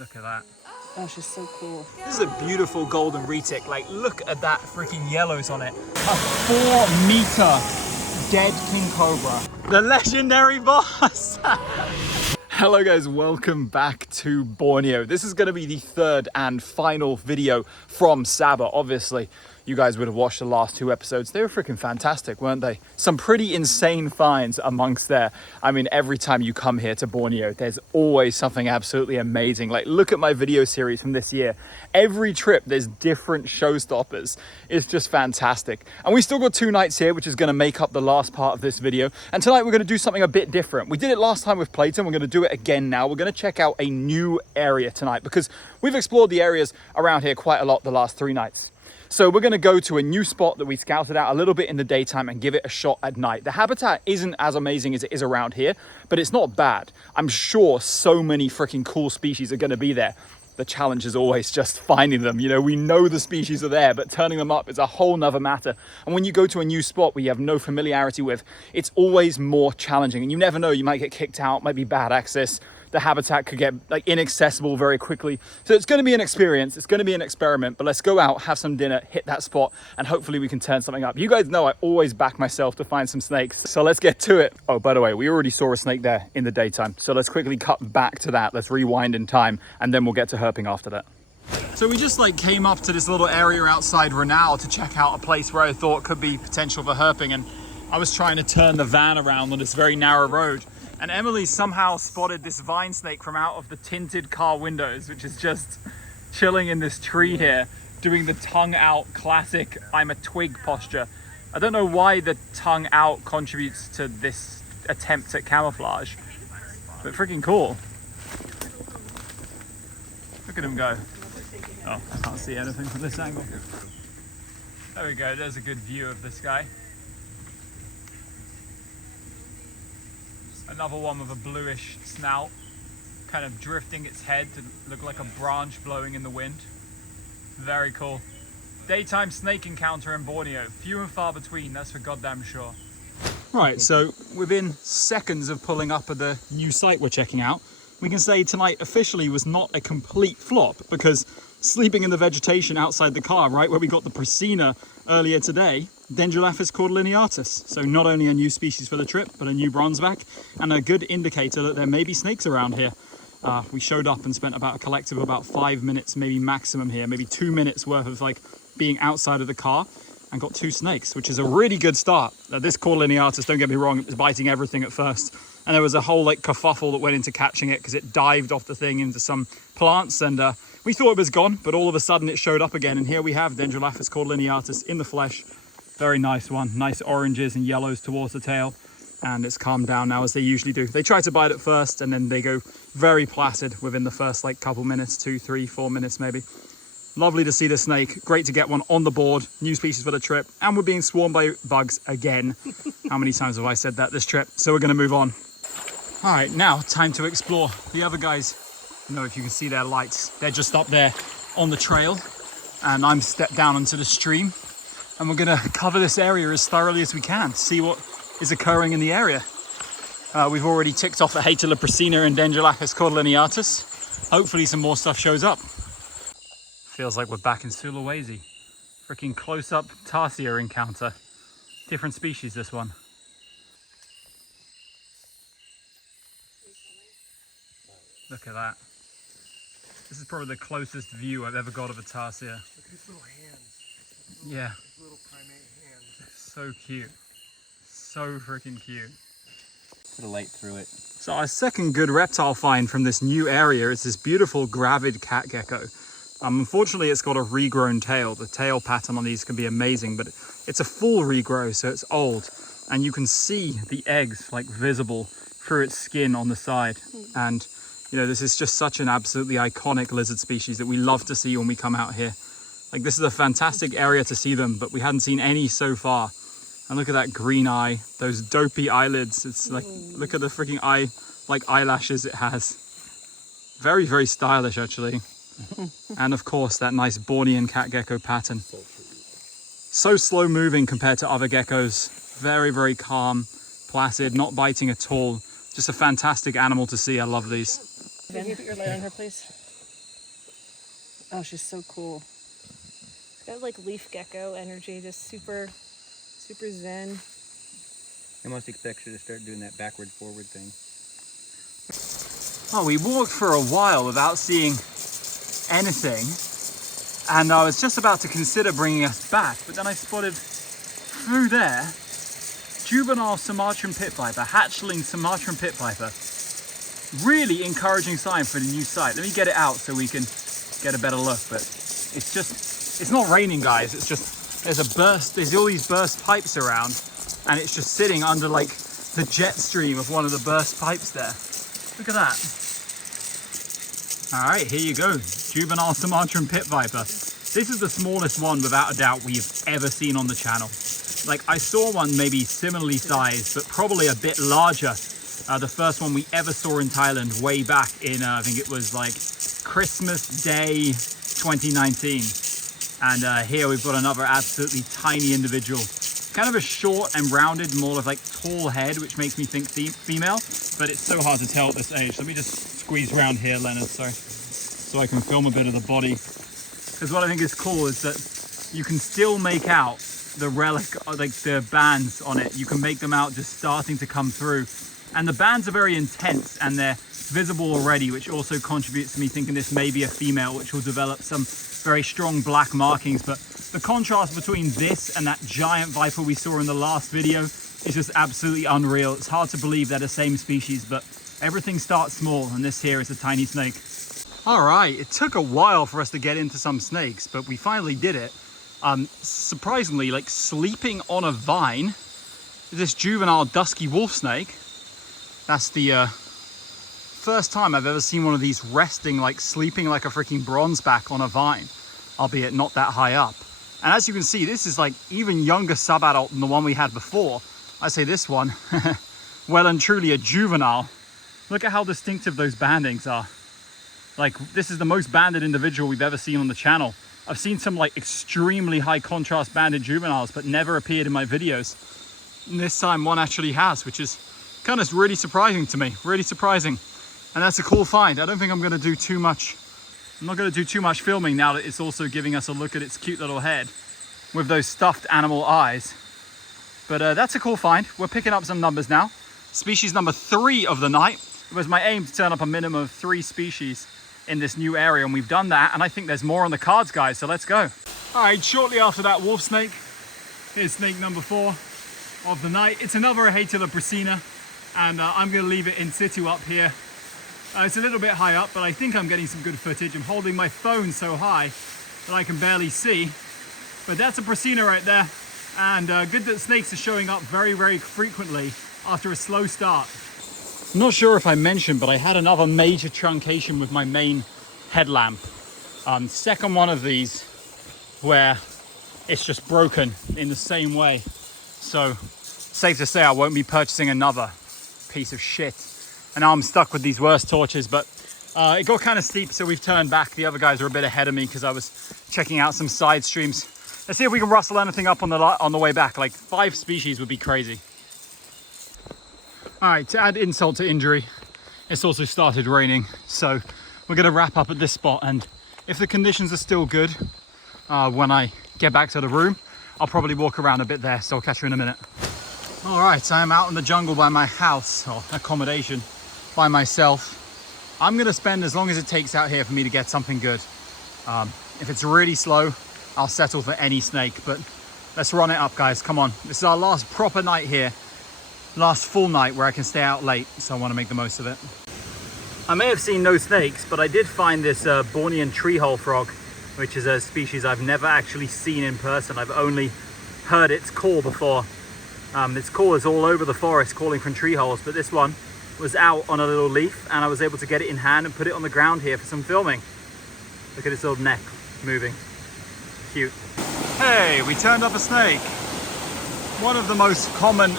Look at that. Oh, she's so cool. This is a beautiful golden retick. Like, look at that freaking yellows on it. A 4-meter dead king cobra. The legendary boss. Hello guys, welcome back to Borneo. This is going to be the third and final video from Sabah. Obviously, you guys would have watched the last two episodes. They were freaking fantastic, weren't they? Some pretty insane finds amongst there. I mean, every time you come here to Borneo, there's always something absolutely amazing. Like, look at my video series from this year. Every trip, there's different showstoppers. It's just fantastic. And we still got 2 nights here, which is going to make up the last part of this video. And tonight we're going to do something a bit different. We did it last time with Platon. We're going to do it again now. We're going to check out a new area tonight because we've explored the areas around here quite a lot the last 3 nights. So we're going to go to a new spot that we scouted out a little bit in the daytime and give it a shot at night. The habitat isn't as amazing as it is around here, but it's not bad. I'm sure so many freaking cool species are going to be there. The challenge is always just finding them. You know, we know the species are there, but turning them up is a whole nother matter. And when you go to a new spot where you have no familiarity with, it's always more challenging. And you never know, you might get kicked out, might be bad access. The habitat could get like inaccessible very quickly. So it's going to be an experience. It's going to be an experiment, but let's go out, have some dinner, hit that spot, and hopefully we can turn something up. You guys know I always back myself to find some snakes. So let's get to it. Oh, by the way, we already saw a snake there in the daytime. So let's quickly cut back to that. Let's rewind in time, and then we'll get to herping after that. So we just like came up to this little area outside Borneo to check out a place where I thought could be potential for herping. And I was trying to turn the van around on this very narrow road. And Emily somehow spotted this vine snake from out of the tinted car windows, which is just chilling in this tree here, doing the tongue out classic I'm a twig posture. I don't know why the tongue out contributes to this attempt at camouflage, but freaking cool. Look at him go. Oh, I can't see anything from this angle. There we go, there's a good view of this guy. Another one with a bluish snout, kind of drifting its head to look like a branch blowing in the wind. Very cool. Daytime snake encounter in Borneo. Few and far between, that's for goddamn sure. Right, so within seconds of pulling up at the new site we're checking out, we can say tonight officially was not a complete flop, because sleeping in the vegetation outside the car, right where we got the Prasina earlier today, Dendrolaphis cordelineatus. So not only a new species for the trip, but a new bronzeback, and a good indicator that there may be snakes around here. We showed up and spent about a collective of about 5 minutes, maybe maximum here, maybe 2 minutes worth of like being outside of the car, and got 2 snakes, which is a really good start. This cordelineatus, don't get me wrong, it was biting everything at first. And there was a whole like kerfuffle that went into catching it because it dived off the thing into some plants, and we thought it was gone, but all of a sudden it showed up again. And here we have Dendrolaphis cordelineatus in the flesh. Very nice one, nice oranges and yellows towards the tail. And it's calmed down now, as they usually do. They try to bite at first, and then they go very placid within the first like couple minutes, 2, 3, 4 minutes maybe. Lovely to see the snake. Great to get one on the board. New species for the trip. And we're being swarmed by bugs again. How many times have I said that this trip? So we're going to move on. All right, now time to explore. The other guys, I don't know if you can see their lights. They're just up there on the trail, and I'm stepped down onto the stream. And we're going to cover this area as thoroughly as we can, see what is occurring in the area. We've already ticked off the Hatala Prasina and Dendrolaphis cordelineatus. Hopefully some more stuff shows up. Feels like we're back in Sulawesi. Freaking close-up tarsier encounter. Different species, this one. Look at that. This is probably the closest view I've ever got of a tarsier. Look at his little hands. Yeah. His little primate hands. So cute. So freaking cute. Put a light through it. So our second good reptile find from this new area is this beautiful gravid cat gecko. Unfortunately, it's got a regrown tail. The tail pattern on these can be amazing, but it's a full regrow, so it's old. And you can see the eggs like visible through its skin on the side. And you know, this is just such an absolutely iconic lizard species that we love to see when we come out here. Like, this is a fantastic area to see them, but we hadn't seen any so far. And look at that green eye, those dopey eyelids. It's like, look at the freaking eye, like eyelashes it has. Very, very stylish, actually. And of course, that nice Bornean cat gecko pattern. So slow moving compared to other geckos. Very, very calm, placid, not biting at all. Just a fantastic animal to see. I love these. Can you put your light on her, please? Oh, she's so cool. She's got like leaf gecko energy, just super zen. I almost expect her to start doing that backward-forward thing. Oh, we walked for a while without seeing anything, and I was just about to consider bringing us back, but then I spotted through there juvenile Sumatran pit viper, hatchling Sumatran pit viper. Really encouraging sign for the new site. Let me get it out so we can get a better look, but it's not raining, guys. It's just, there's all these burst pipes around, and it's just sitting under like the jet stream of one of the burst pipes there. Look at that. All right, here you go. Juvenile Sumatran pit viper. This is the smallest one, without a doubt, we've ever seen on the channel. Like, I saw one maybe similarly sized, but probably a bit larger. The first one we ever saw in Thailand way back in, I think it was like Christmas Day 2019. And here we've got another absolutely tiny individual. Kind of a short and rounded, more of like tall head, which makes me think female, but it's so hard to tell at this age. Let me just squeeze around here, Leonard, so I can film a bit of the body. Because what I think is cool is that you can still make out the relic, like the bands on it. You can make them out just starting to come through. And the bands are very intense and they're visible already, which also contributes to me thinking this may be a female, which will develop some very strong black markings. But the contrast between this and that giant viper we saw in the last video is just absolutely unreal. It's hard to believe they're the same species, but everything starts small, and this here is a tiny snake. All right, it took a while for us to get into some snakes, but we finally did it. Surprisingly, like sleeping on a vine, this juvenile dusky wolf snake. That's the first time I've ever seen one of these resting, like sleeping like a freaking bronzeback on a vine, albeit not that high up. And as you can see, this is like even younger subadult than the one we had before. I say this one, well and truly a juvenile. Look at how distinctive those bandings are. Like, this is the most banded individual we've ever seen on the channel. I've seen some like extremely high contrast banded juveniles, but never appeared in my videos. And this time one actually has, which is kind of really surprising to me, really surprising. And that's a cool find. I don't think I'm gonna do too much. I'm not gonna do too much filming now that it's also giving us a look at its cute little head with those stuffed animal eyes. But that's a cool find. We're picking up some numbers now. Species number 3 of the night. It was my aim to turn up a minimum of 3 species in this new area, and we've done that, and I think there's more on the cards, guys, so let's go. All right, shortly after that wolf snake, here's snake number 4 of the night. It's another Hatila Bracina, and I'm gonna leave it in situ up here. It's a little bit high up, but I think I'm getting some good footage. I'm holding my phone so high that I can barely see, but that's a Bracina right there, and good that snakes are showing up very, very frequently after a slow start. I'm not sure if I mentioned, but I had another major truncation with my main headlamp. Second one of these where it's just broken in the same way. So safe to say I won't be purchasing another piece of shit. And now I'm stuck with these worst torches, but it got kind of steep, so we've turned back. The other guys are a bit ahead of me because I was checking out some side streams. Let's see if we can rustle anything up on the way back. Like 5 species would be crazy. All right, to add insult to injury, it's also started raining, so we're gonna wrap up at this spot, and if the conditions are still good when I get back to the room, I'll probably walk around a bit there, so I'll catch you in a minute. All right, I am out in the jungle by my house, or accommodation, by myself. I'm gonna spend as long as it takes out here for me to get something good. If it's really slow, I'll settle for any snake, but let's run it up, guys, come on. This is our last proper night here. Last full night where I can stay out late, so I want to make the most of it. I may have seen no snakes, but I did find this Bornean treehole frog, which is a species I've never actually seen in person. I've only heard its call before. Its call is all over the forest, calling from tree holes, but this one was out on a little leaf, and I was able to get it in hand and put it on the ground here for some filming. Look at its little neck moving. Cute. Hey, we turned up a snake. One of the most common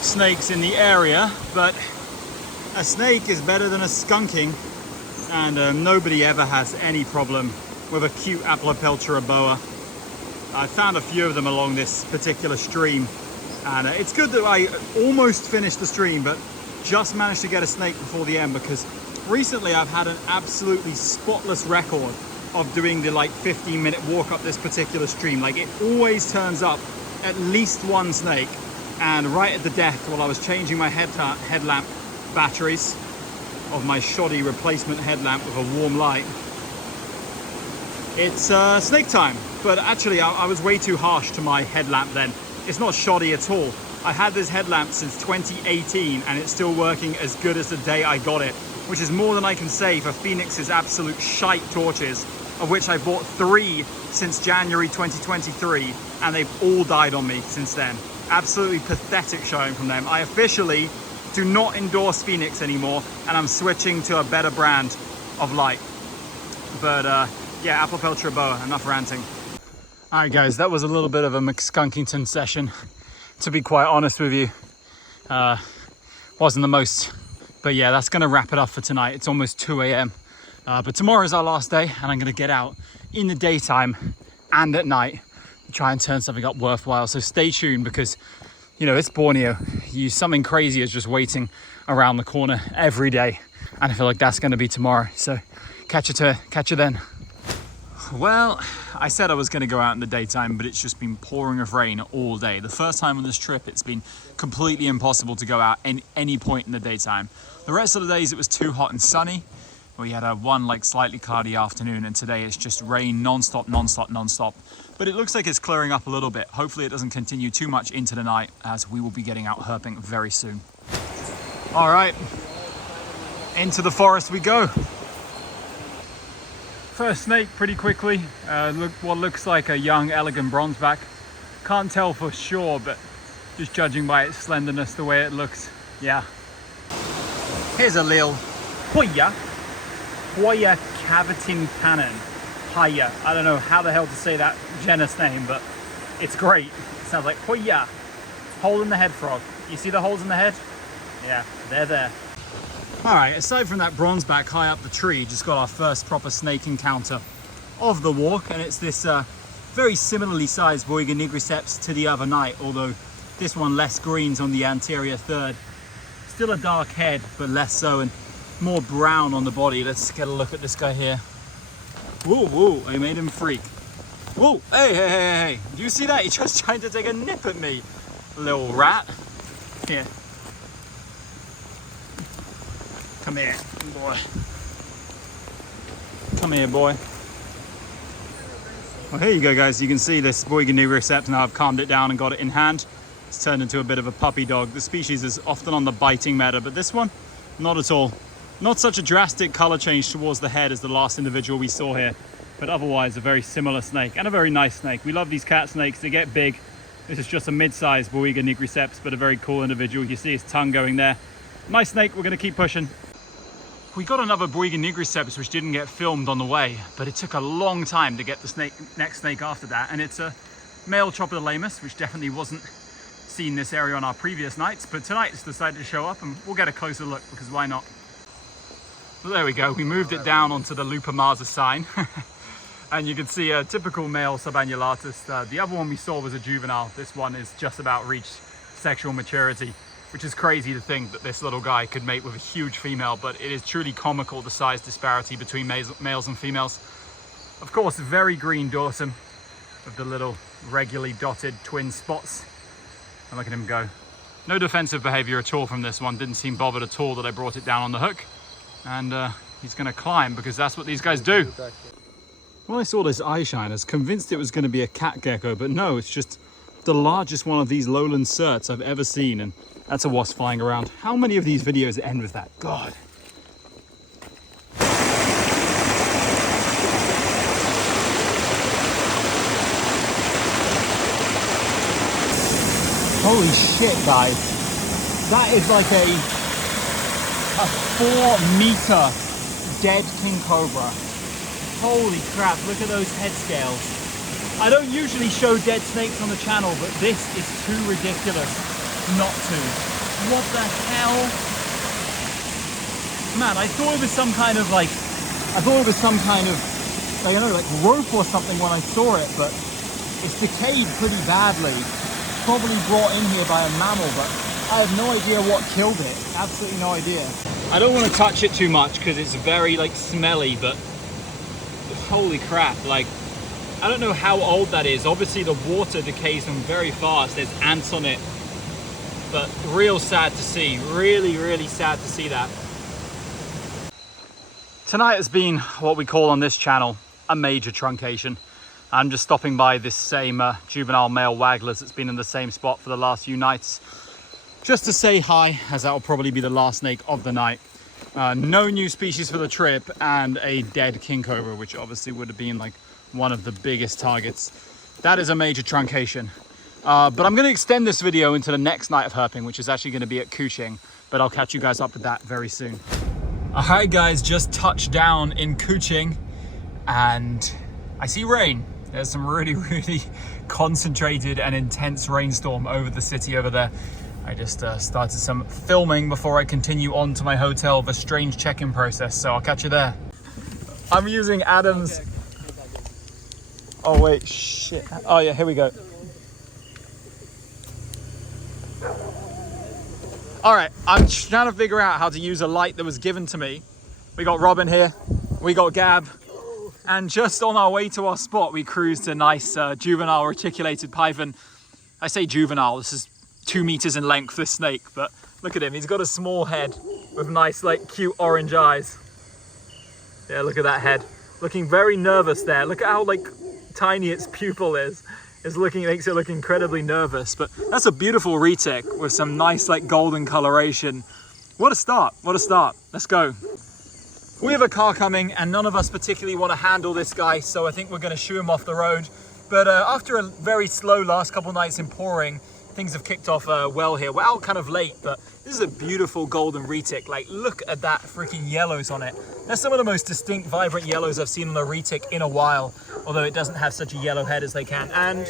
snakes in the area, but a snake is better than a skunking, and nobody ever has any problem with a cute Apelopeltra boa. I found a few of them along this particular stream, and it's good that I almost finished the stream but just managed to get a snake before the end, because recently I've had an absolutely spotless record of doing the like 15-minute walk up this particular stream. Like it always turns up at least one snake. And right at the death, while I was changing my headlamp batteries of my shoddy replacement headlamp with a warm light, it's snake time. But actually I was way too harsh to my headlamp then. It's not shoddy at all. I had this headlamp since 2018 and it's still working as good as the day I got it, which is more than I can say for Phoenix's absolute shite torches, of which I bought 3 since January 2023, and they've all died on me since then. Absolutely pathetic showing from them. I officially do not endorse Phoenix anymore, and I'm switching to a better brand of light. But yeah, Apple Traboa, enough ranting. All right guys, that was a little bit of a McSkunkington session, to be quite honest with you. Wasn't the most, but yeah, that's gonna wrap it up for tonight. It's almost 2 a.m. But tomorrow is our last day, and I'm gonna get out in the daytime and at night to try and turn something up worthwhile. So stay tuned, because you know, it's Borneo. Something crazy is just waiting around the corner every day, and I feel like that's gonna be tomorrow. So catch you then. Well, I said I was going to go out in the daytime, but it's just been pouring with rain all day. The first time on this trip, it's been completely impossible to go out in any point in the daytime. The rest of the days, it was too hot and sunny. We had one like slightly cloudy afternoon, and today it's just rain non-stop. But it looks like it's clearing up a little bit. Hopefully it doesn't continue too much into the night, as we will be getting out herping very soon. All right, into the forest we go. First snake pretty quickly. Look, what looks like a young elegant bronzeback. Can't tell for sure, but just judging by its slenderness, the way it looks, yeah. Here's a lil Hoya cavitin cannon. Hoya. I don't know how the hell to say that genus name, but it's great. It sounds like Hoya. Hole in the head frog. You see the holes in the head? Yeah, they're there. All right, aside from that bronzeback high up the tree, just got our first proper snake encounter of the walk, and it's this very similarly sized Boiga nigriceps to the other night, although this one less greens on the anterior third. Still a dark head, but less so, and more brown on the body. Let's get a look at this guy here. Whoa, whoa, I made him freak. Whoa, hey. Do you see that? He just tried to take a nip at me, little rat. Here. Come here, boy. Come here, boy. Well, here you go, guys. You can see this Boiga nigriceps now. I've calmed it down and got it in hand. It's turned into a bit of a puppy dog. The species is often on the biting meta, but this one, not at all. Not such a drastic color change towards the head as the last individual we saw here, but otherwise a very similar snake and a very nice snake. We love these cat snakes. They get big. This is just a mid-sized Boiga nigriceps, but a very cool individual. You see his tongue going there. Nice snake. We're going to keep pushing. We got another Boiga nigriceps which didn't get filmed on the way, but it took a long time to get the next snake after that, and it's a male Tropidolamus, which definitely wasn't seen this area on our previous nights, but tonight it's decided to show up, and we'll get a closer look, because why not? Well, there we go. We moved it down onto the Lupamasa sign, and you can see a typical male Subannulatus. The other one we saw was a juvenile. This one is just about reached sexual maturity, which is crazy to think that this little guy could mate with a huge female, but it is truly comical, the size disparity between males and females. Of course, very green dorsum with the little regularly dotted twin spots. And look at him go. No defensive behavior at all from this one. Didn't seem bothered at all that I brought it down on the hook. And he's gonna climb, because that's what these guys do. When I saw this eye shine, I was convinced it was gonna be a cat gecko, but no, it's just the largest one of these lowland certs I've ever seen, and that's a wasp flying around. How many of these videos end with that? God. Holy shit, guys. That is like a 4-meter dead king cobra. Holy crap, look at those head scales. I don't usually show dead snakes on the channel, but this is too ridiculous not to. What the hell? Man, I thought it was some kind of like, I don't know, like rope or something when I saw it, but it's decayed pretty badly. Probably brought in here by a mammal, but I have no idea what killed it. Absolutely no idea. I don't want to touch it too much because it's very like smelly, but holy crap, like, I don't know how old that is. Obviously the water decays them very fast. There's ants on it, but real sad to see. Really, really sad to see that. Tonight has been what we call on this channel a major truncation. I'm just stopping by this same juvenile male wagglers that's been in the same spot for the last few nights, just to say hi, as that will probably be the last snake of the night. No new species for the trip, and a dead king cobra, which obviously would have been like one of the biggest targets. That is a major truncation. But I'm going to extend this video into the next night of herping, which is actually going to be at Coching, but I'll catch you guys up with that very soon. Alright guys, just touched down in Coching and I see rain. There's some really, really concentrated and intense rainstorm over the city over there. I just started some filming before I continue on to my hotel, the strange check-in process, so I'll catch you there. I'm using Adam's... Oh wait, shit. Oh yeah, here we go. All right, I'm trying to figure out how to use a light that was given to me. We got Robin here, we got Gab, and just on our way to our spot, we cruised a nice juvenile reticulated python. I say juvenile, this is 2 meters in length, this snake, but look at him. He's got a small head with nice, like, cute orange eyes. Yeah, look at that head. Looking very nervous there. Look at how, like, tiny its pupil is. Makes it look incredibly nervous, but that's a beautiful retick with some nice like golden coloration. What a start, what a start. Let's go. We have a car coming and none of us particularly want to handle this guy, so I think we're going to shoo him off the road. But after a very slow last couple nights in pouring, things have kicked off well here. We're out kind of late, but this is a beautiful golden retick. Like, look at that freaking yellows on it. They're some of the most distinct, vibrant yellows I've seen on a retick in a while, although it doesn't have such a yellow head as they can. And,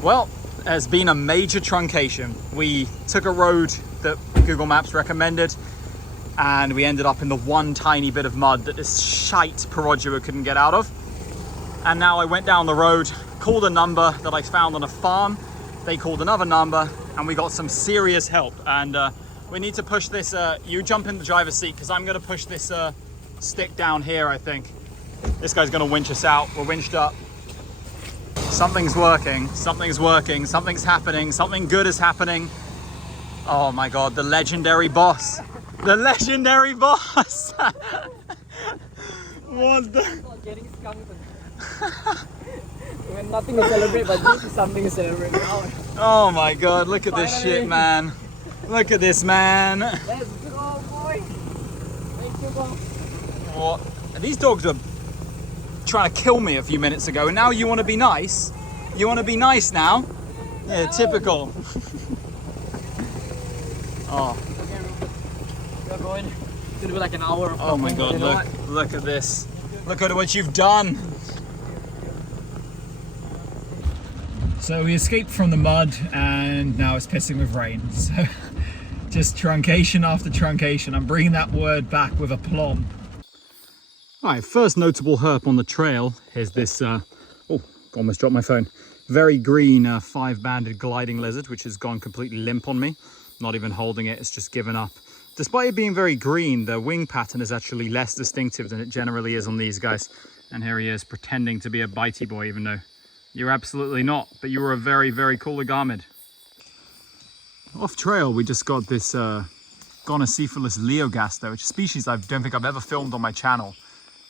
well, there's been a major truncation. We took a road that Google Maps recommended, and we ended up in the one tiny bit of mud that this shite perodua couldn't get out of. And now I went down the road, called a number that I found on a farm. They called another number and we got some serious help, and we need to push this, you jump in the driver's seat because I'm going to push this stick down here. I think this guy's going to winch us out. We're winched up. Something's working, something's working, something's happening, something good is happening. Oh my god, the legendary boss. The legendary boss. What the... Getting skunked. When nothing to celebrate, but this is something to celebrate now. Oh my god, look at this shit, man. Look at this, man. Let's go, boy. Thank you, bro. What? These dogs were trying to kill me a few minutes ago, and now you want to be nice? You want to be nice now? Yeah, typical. Oh. We're going. It's gonna be like an hour. Oh my god, look at this. Look at what you've done. So we escaped from the mud and now it's pissing with rain. So just truncation after truncation. I'm bringing that word back with aplomb. All right, first notable herp on the trail is this, oh, almost dropped my phone. Very green 5-banded gliding lizard, which has gone completely limp on me. Not even holding it, it's just given up. Despite it being very green, the wing pattern is actually less distinctive than it generally is on these guys. And here he is pretending to be a bitey boy, even though you're absolutely not, but you were a very, very cool agamid. Off trail, we just got this Gonocephalus leogaster, which is a species I don't think I've ever filmed on my channel.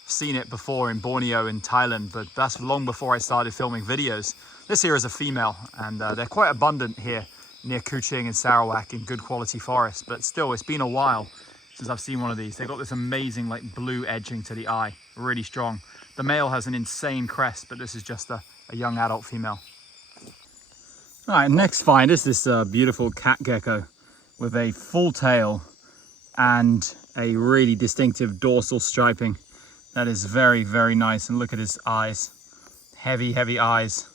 I've seen it before in Borneo in Thailand, but that's long before I started filming videos. This here is a female, and they're quite abundant here near Coching and ShareAlike in good quality forest, but still, it's been a while since I've seen one of these. They've got this amazing like blue edging to the eye, really strong. The male has an insane crest, but this is just a young adult female. All right, next find is this beautiful cat gecko with a full tail and a really distinctive dorsal striping. That is very, very nice. And look at his eyes, heavy, heavy eyes,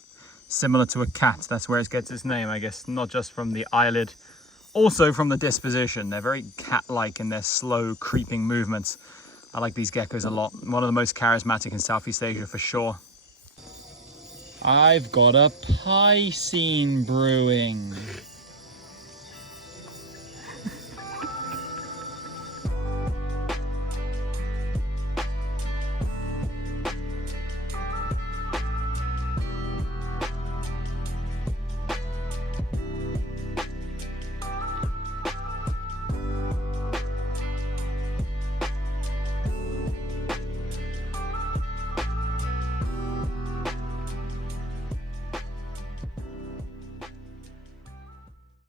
similar to a cat. That's where it gets its name, I guess, not just from the eyelid, also from the disposition. They're very cat-like in their slow creeping movements. I like these geckos a lot. One of the most charismatic in Southeast Asia for sure. I've got a piscine brewing.